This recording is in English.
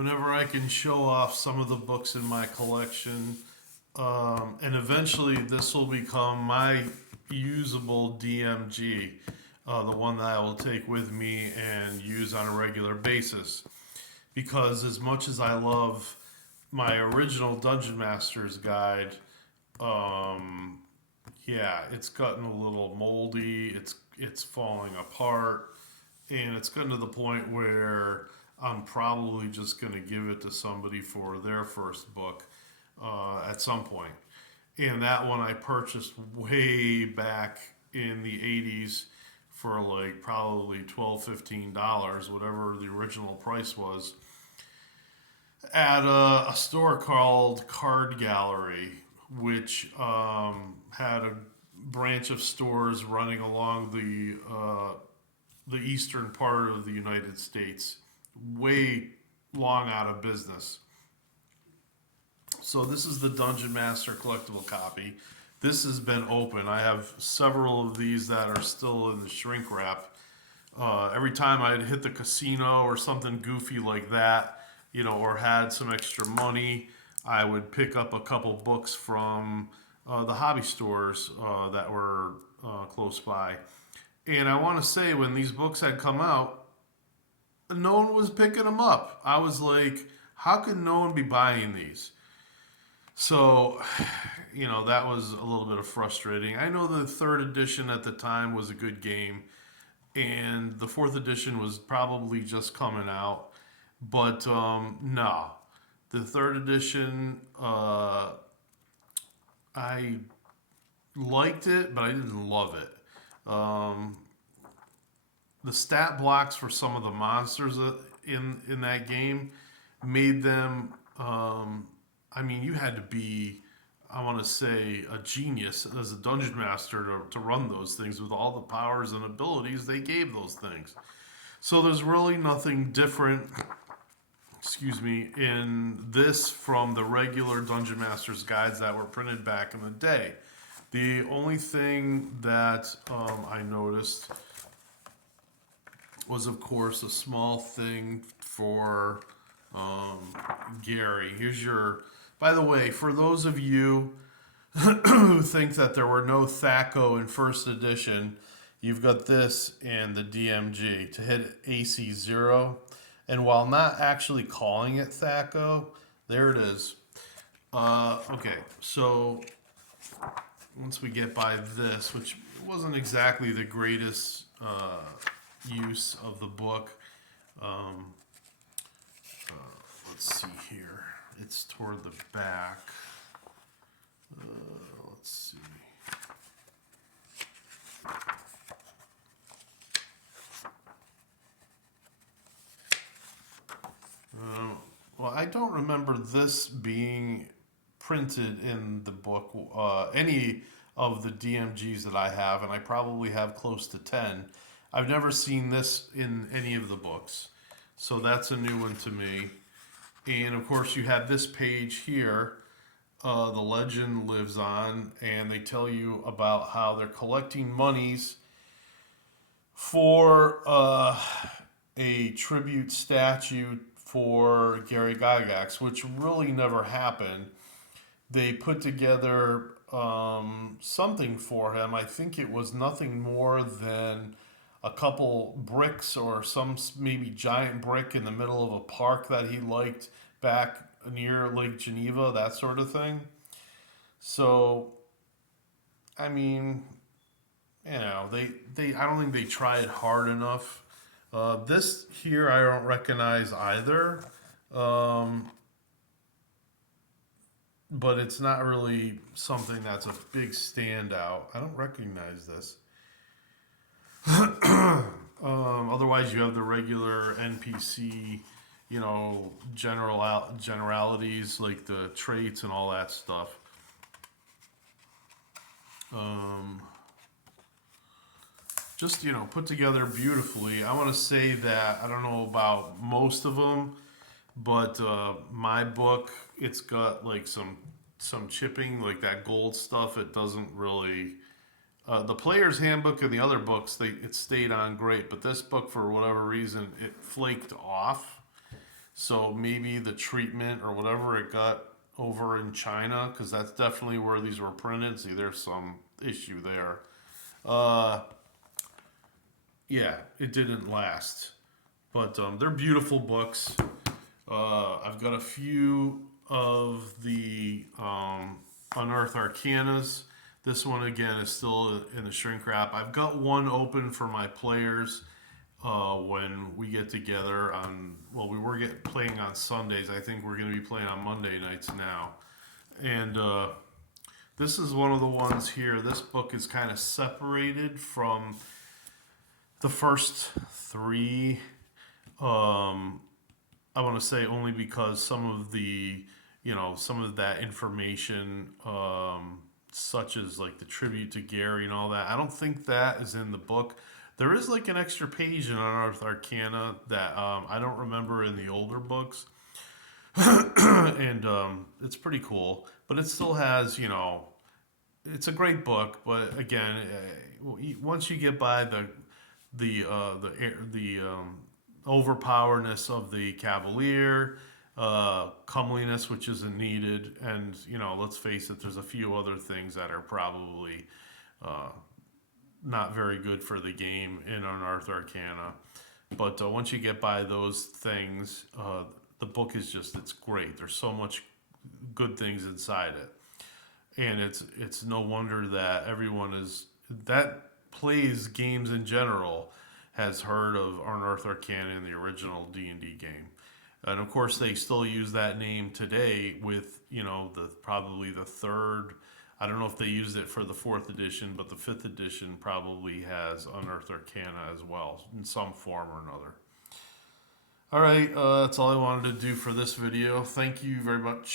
whenever I can show off some of the books in my collection. And eventually this will become my usable DMG, the one that I will take with me and use on a regular basis. Because as much as I love my original Dungeon Master's guide, um, yeah, it's gotten a little moldy. It's falling apart, and it's gotten to the point where I'm probably just going to give it to somebody for their first book at some point. And that one I purchased way back in the 80s for like probably $12, $15, whatever the original price was, at a store called Card Gallery, which had a branch of stores running along the eastern part of the United States, way long out of business. So this is the Dungeon Master collectible copy. This has been open. I have several of these that are still in the shrink wrap. Every time I'd hit the casino or something goofy like that, or had some extra money, I would pick up a couple books from the hobby stores that were close by. And I want to say, when these books had come out, no one was picking them up. I was like, how could no one be buying these? So, that was a little bit of frustrating. I know the third edition at the time was a good game, and the fourth edition was probably just coming out. But no, the third edition, I liked it, but I didn't love it. The stat blocks for some of the monsters in that game made them. You had to be, I want to say, a genius as a dungeon master to run those things with all the powers and abilities they gave those things. So there's really nothing different, in this from the regular Dungeon Master's guides that were printed back in the day. The only thing that I noticed was, of course, a small thing for Gary. By the way, for those of you who think that there were no THACO in first edition, you've got this and the DMG to hit AC 0. And while not actually calling it THACO, there it is. Okay, so once we get by this, which wasn't exactly the greatest use of the book, let's see here. It's toward the back. Let's see. Well, I don't remember this being printed in the book, any of the DMGs that I have, and I probably have close to 10. I've never seen this in any of the books. So that's a new one to me. And of course, you have this page here. The legend lives on, and they tell you about how they're collecting monies for a tribute statue for Gary Gygax, which really never happened. They put together something for him. I think it was nothing more than a couple bricks or some maybe giant brick in the middle of a park that he liked back near Lake Geneva, that sort of thing. So, I don't think they tried hard enough. This here I don't recognize either, but it's not really something that's a big standout. I don't recognize this. Otherwise, you have the regular NPC, generalities like the traits and all that stuff. Just put together beautifully. I want to say that I don't know about most of them, but my book, it's got like some chipping, like that gold stuff. It doesn't really. The player's handbook and the other books, it stayed on great, but this book, for whatever reason, it flaked off. So maybe the treatment or whatever it got over in China, because that's definitely where these were printed. See, there's some issue there. Uh, yeah, it didn't last. But they're beautiful books. I've got a few of the Unearthed Arcanas. This one again is still in the shrink wrap. I've got one open for my players when we get together on. Well, we were playing on Sundays. I think we're going to be playing on Monday nights now. And this is one of the ones here. This book is kind of separated from the first three. I want to say only because some of the, some of that information, such as like the tribute to Gary and all that, I don't think that is in the book. There is like an extra page in Unearthed Arcana that I don't remember in the older books, and it's pretty cool. But it still has, it's a great book. But again, once you get by the overpowerness of the Cavalier, comeliness which isn't needed, and let's face it, there's a few other things that are probably not very good for the game in Unearthed Arcana. But once you get by those things, the book is it's great. There's so much good things inside it, and it's no wonder that everyone that plays games in general has heard of Unearthed Arcana in the original D&D game. And of course, they still use that name today with, probably the third. I don't know if they used it for the fourth edition, but the fifth edition probably has Unearthed Arcana as well in some form or another. All right, that's all I wanted to do for this video. Thank you very much.